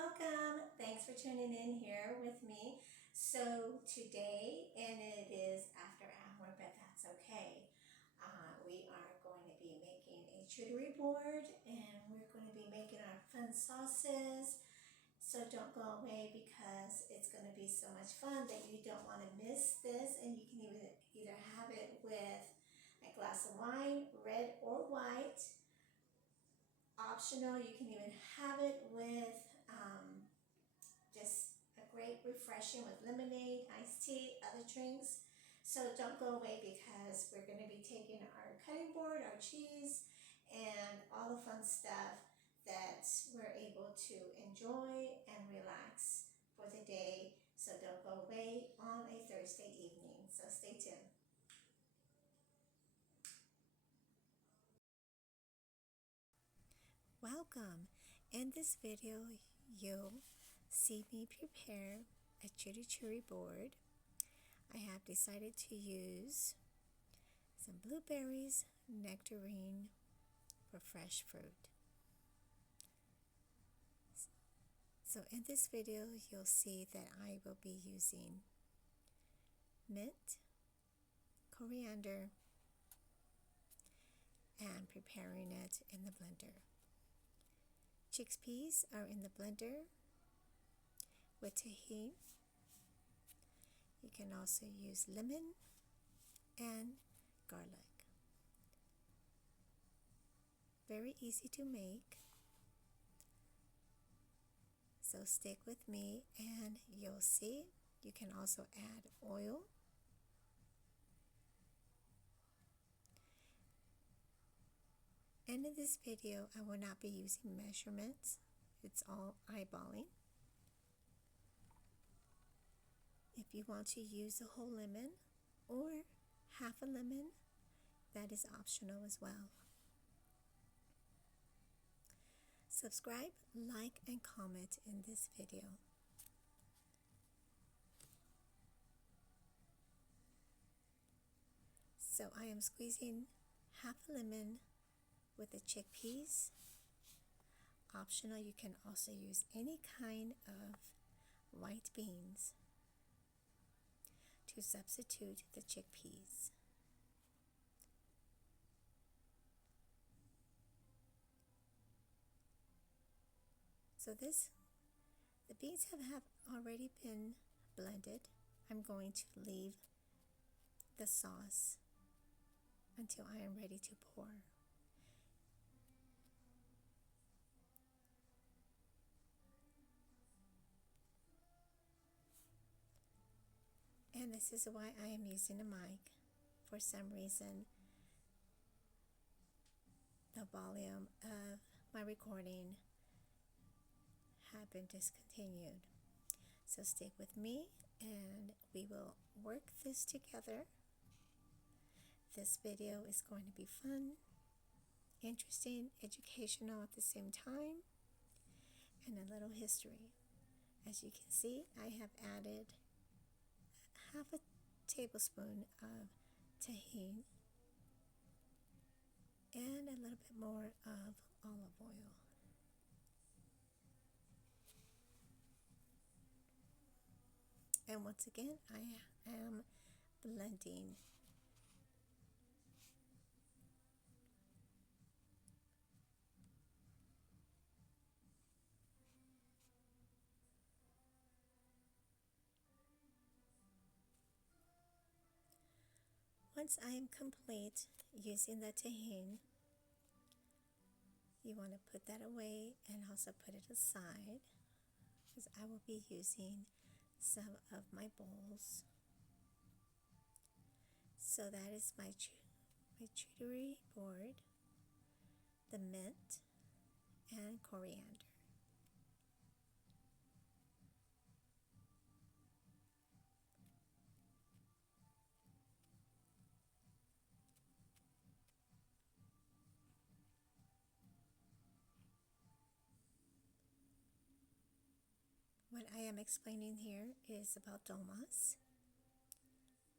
welcome. Thanks for tuning in here with me. So today, and it is after hour, but that's okay. We are going to be making a charcuterie board, and we're going to be making our fun sauces. So don't go away because it's going to be so much fun that you don't want to miss this, and you can either have it with a glass of wine, red or white. Optional, you can even have it with just a great refreshing with lemonade, iced tea, other drinks. So don't go away because we're going to be taking our cutting board, our cheese, and all the fun stuff that we're able to enjoy and relax for the day. So don't go away on a Thursday evening. So stay tuned. Welcome! In this video, you'll see me prepare a chimichurri board. I have decided to use some blueberries, nectarine for fresh fruit. So in this video, you'll see that I will be using mint, coriander, and preparing it in the blender. Chickpeas are in the blender with Tahiti. You can also use lemon and garlic. Very easy to make. So stick with me and you'll see. You can also add oil. And in this video, I will not be using measurements. It's all eyeballing. If you want to use a whole lemon or half a lemon, that is optional as well. Subscribe, like, and comment in this video. So I am squeezing half a lemon with the chickpeas. Optional, you can also use any kind of white beans to substitute the chickpeas. So the beans have already been blended. I'm going to leave the sauce until I am ready to pour. And this is why I am using a mic. For some reason, the volume of my recording had been discontinued. So stick with me and we will work this together. This video is going to be fun, interesting, educational at the same time, and a little history. As you can see, I have added half a tablespoon of tahini and a little bit more of olive oil. And once again, I am blending. Once I am complete using the tahini, you want to put that away and also put it aside because I will be using some of my bowls. So that is my charcuterie board, the mint, and coriander. What I am explaining here is about dolmas.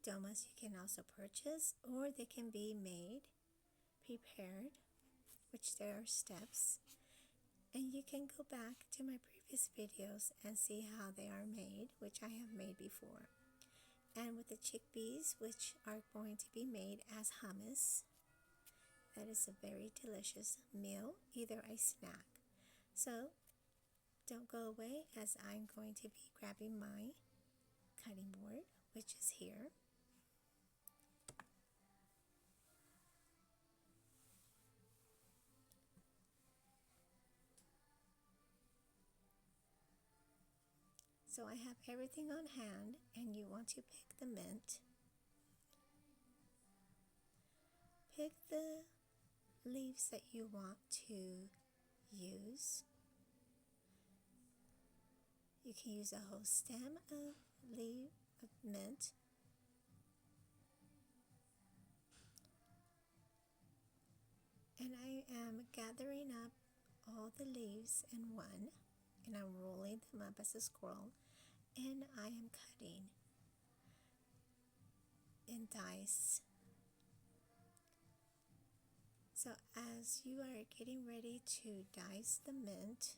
Dolmas you can also purchase or they can be made, prepared, which there are steps. And you can go back to my previous videos and see how they are made, which I have made before. And with the chickpeas, which are going to be made as hummus. That is a very delicious meal, either a snack. So don't go away, as I'm going to be grabbing my cutting board, which is here. So I have everything on hand, and you want to pick the mint. Pick the leaves that you want to use. You can use a whole stem of mint. And I am gathering up all the leaves in one, and I'm rolling them up as a scroll, and I am cutting in dice. So as you are getting ready to dice the mint,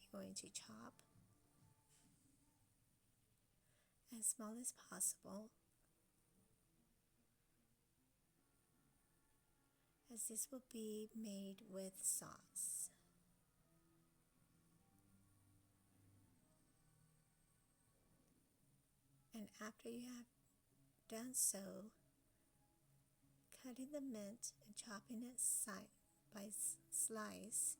you're going to chop as small as possible, as this will be made with sauce. And after you have done so, cutting the mint and chopping it side by slice,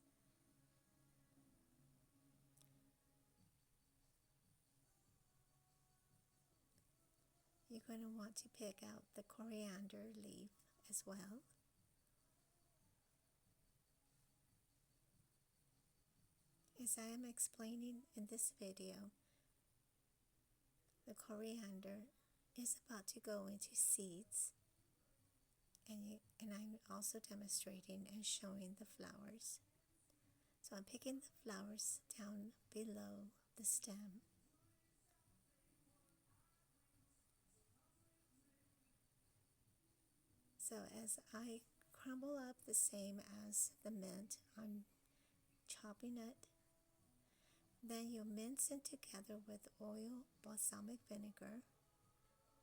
you're going to want to pick out the coriander leaf as well. As I am explaining in this video, the coriander is about to go into seeds, and I'm also demonstrating and showing the flowers. So I'm picking the flowers down below the stem. So as I crumble up the same as the mint, I'm chopping it. Then you mince it together with oil, balsamic vinegar,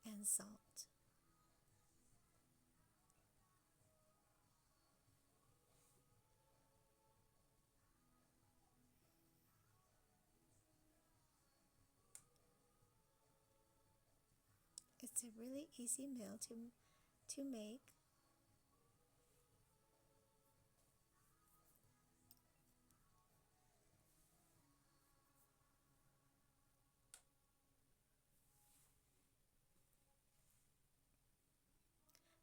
and salt. It's a really easy meal to make.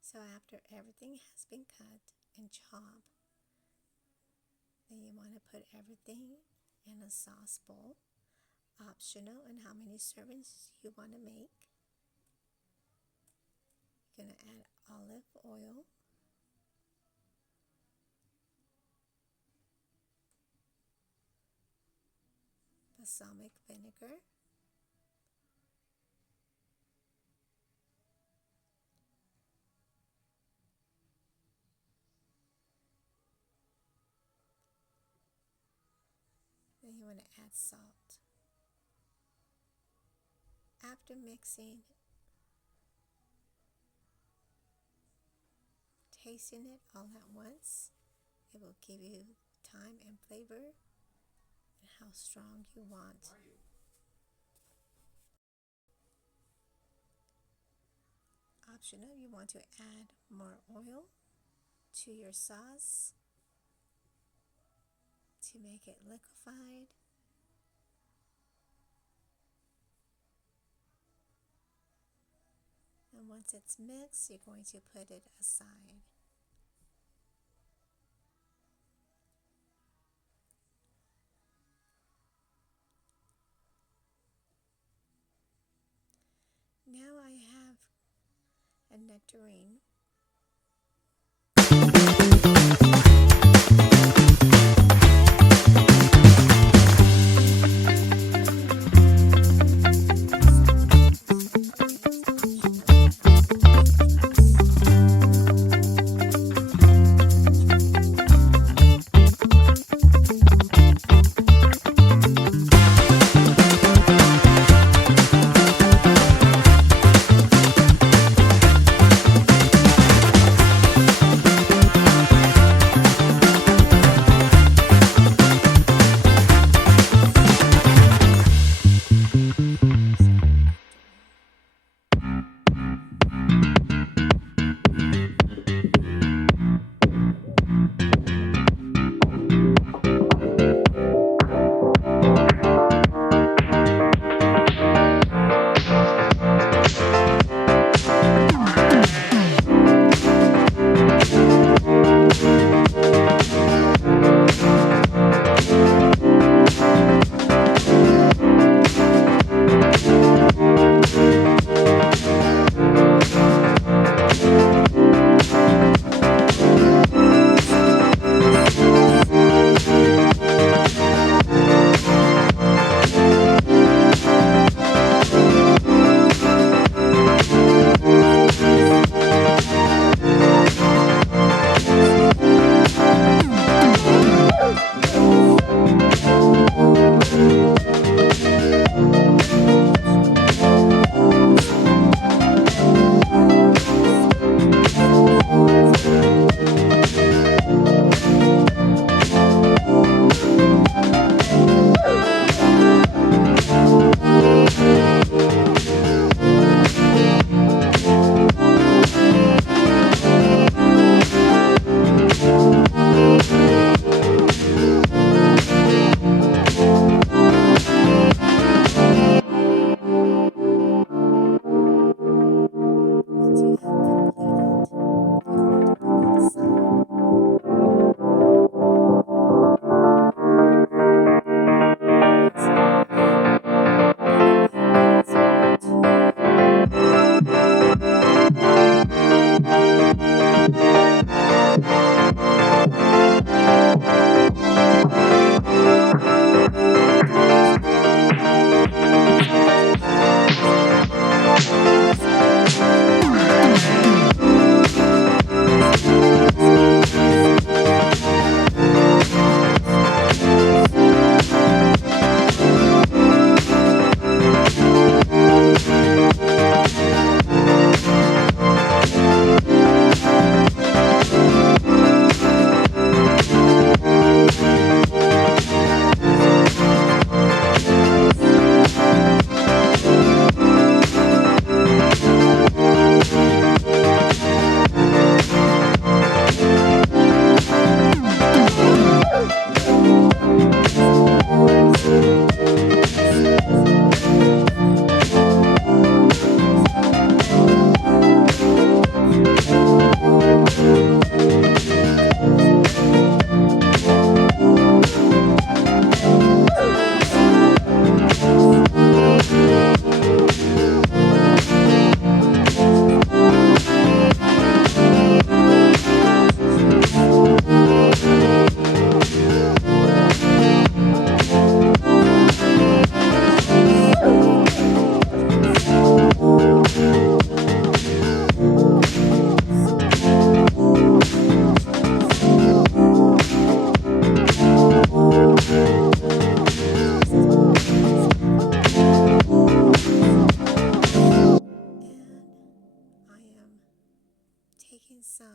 So after everything has been cut and chopped, then you want to put everything in a sauce bowl. Optional on how many servings you want to make. You're going to add olive oil, balsamic vinegar, then you want to add salt. After mixing, tasting it all at once, it will give you time and flavor and how strong you want. Optional, you want to add more oil to your sauce to make it liquefied. And once it's mixed, you're going to put it aside. Now I have a nectarine.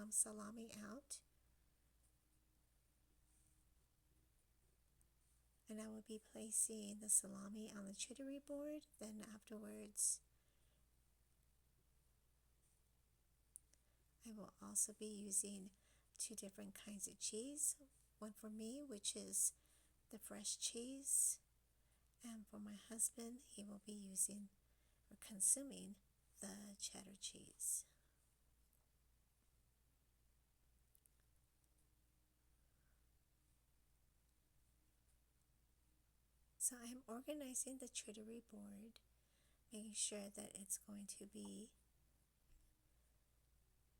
some salami out. And I will be placing the salami on the charcuterie board. Then afterwards, I will also be using 2 different kinds of cheese. One for me, which is the fresh cheese, and for my husband, he will be using or consuming the cheddar cheese. So I'm organizing the charcuterie board, making sure that it's going to be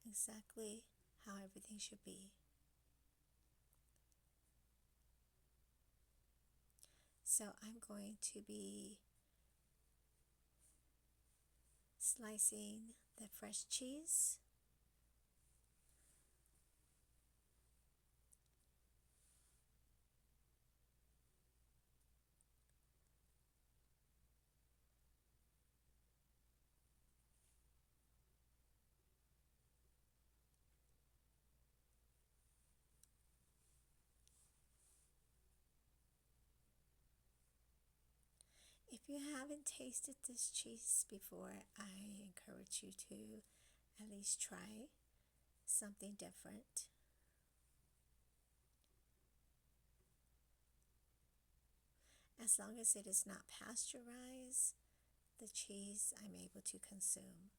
exactly how everything should be. So I'm going to be slicing the fresh cheese, If you haven't tasted this cheese before, I encourage you to at least try something different. As long as it is not pasteurized, the cheese I'm able to consume.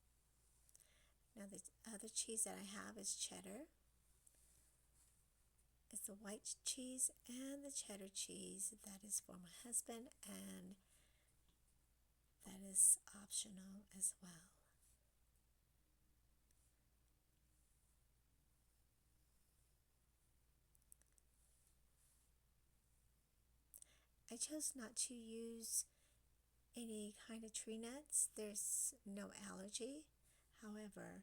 Now the other cheese that I have is cheddar. It's the white cheese and the cheddar cheese. That is for my husband, and that is optional as well. I chose not to use any kind of tree nuts. There's no allergy. However,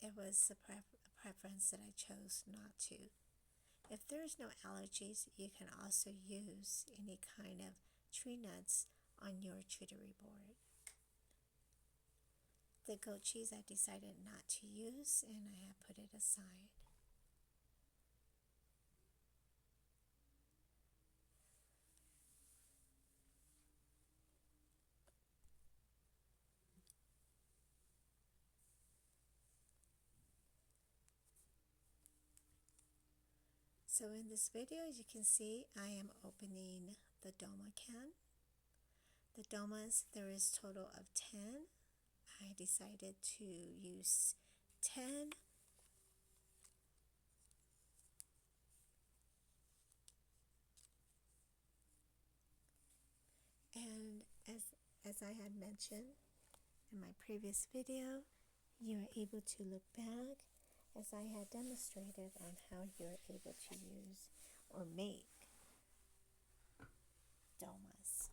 it was a preference that I chose not to. If there's no allergies, you can also use any kind of tree nuts on your charcuterie board. The goat cheese I decided not to use, and I have put it aside. So in this video, as you can see, I am opening the Doma can. The Domas, there is total of 10. I decided to use 10. And as I had mentioned in my previous video, you are able to look back as I had demonstrated on how you're able to use or make Dolmas.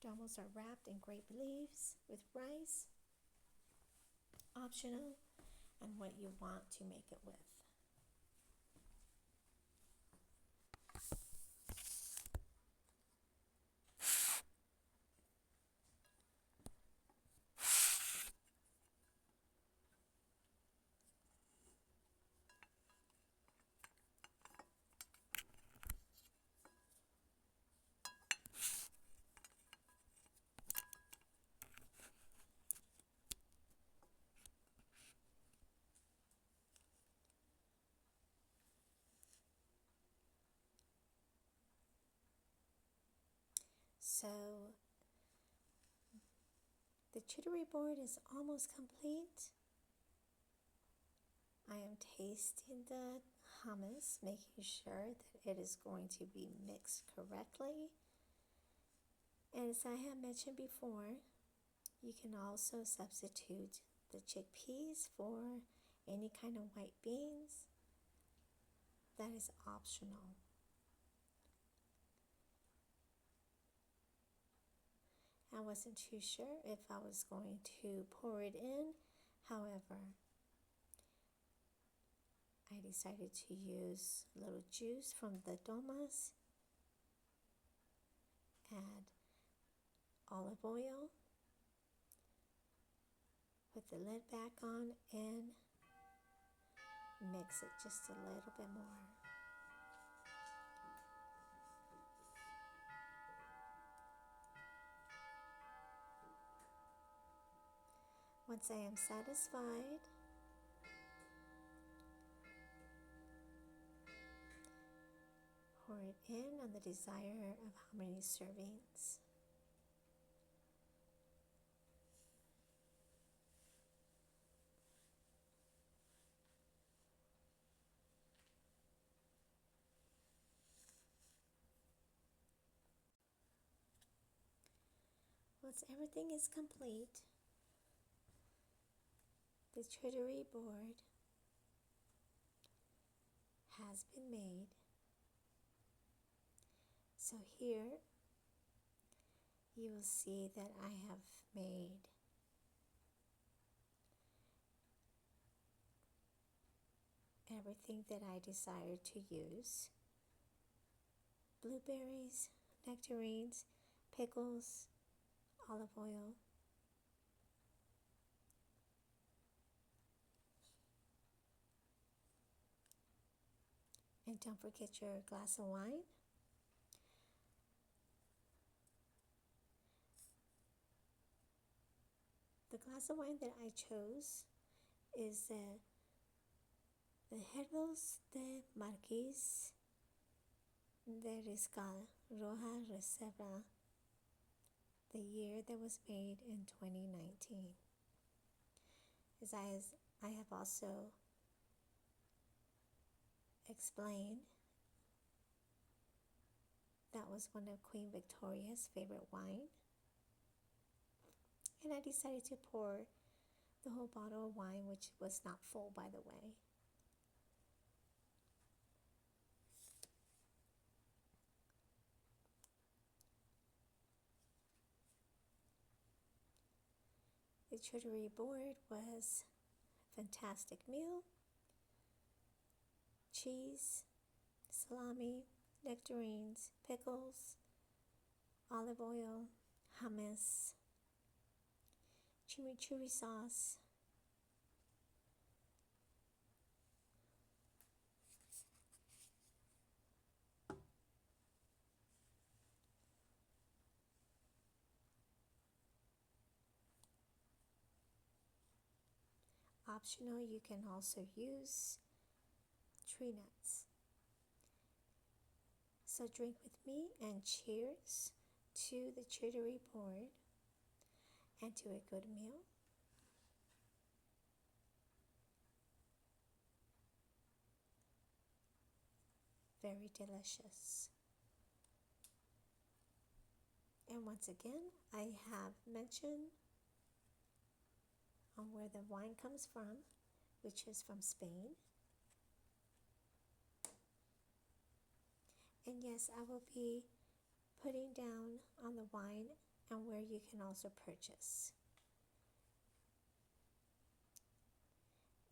Dolmas are wrapped in grape leaves with rice, optional, and what you want to make it with. So the charcuterie board is almost complete. I am tasting the hummus, making sure that it is going to be mixed correctly. And as I have mentioned before, you can also substitute the chickpeas for any kind of white beans. That is optional. I wasn't too sure if I was going to pour it in. However, I decided to use a little juice from the Dolmas olive oil. Put the lid back on and mix it just a little bit more. Once I am satisfied, pour it in on the desire of how many servings. Once everything is complete, the charcuterie board has been made. So here you will see that I have made everything that I desire to use. Blueberries, nectarines, pickles, olive oil, and don't forget your glass of wine. The glass of wine that I chose is the Herdos de Marquis de Riscal Roja Reserva, the year that was made in 2019. As I have also explained, that was one of Queen Victoria's favorite wine. And I decided to pour the whole bottle of wine, which was not full, by the way. The charcuterie board was a fantastic meal. Cheese, salami, nectarines, pickles, olive oil, hummus, chimichurri sauce, optional, you can also use tree nuts. So drink with me and cheers to the charcuterie board and to a good meal. Very delicious. And once again, I have mentioned on where the wine comes from, which is from Spain. And yes, I will be putting down on the wine and where you can also purchase,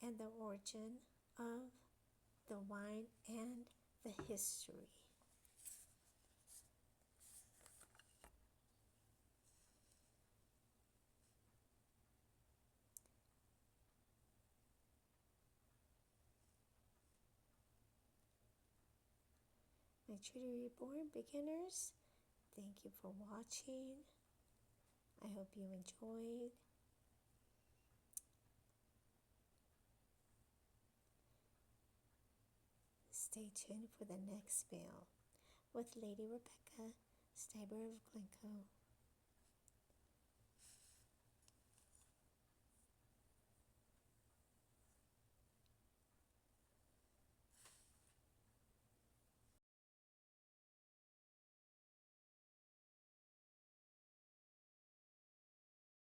and the origin of the wine and the history. My charcuterie board beginners, thank you for watching. I hope you enjoyed. Stay tuned for the next meal with Lady Rebecca Steiber of Glencoe.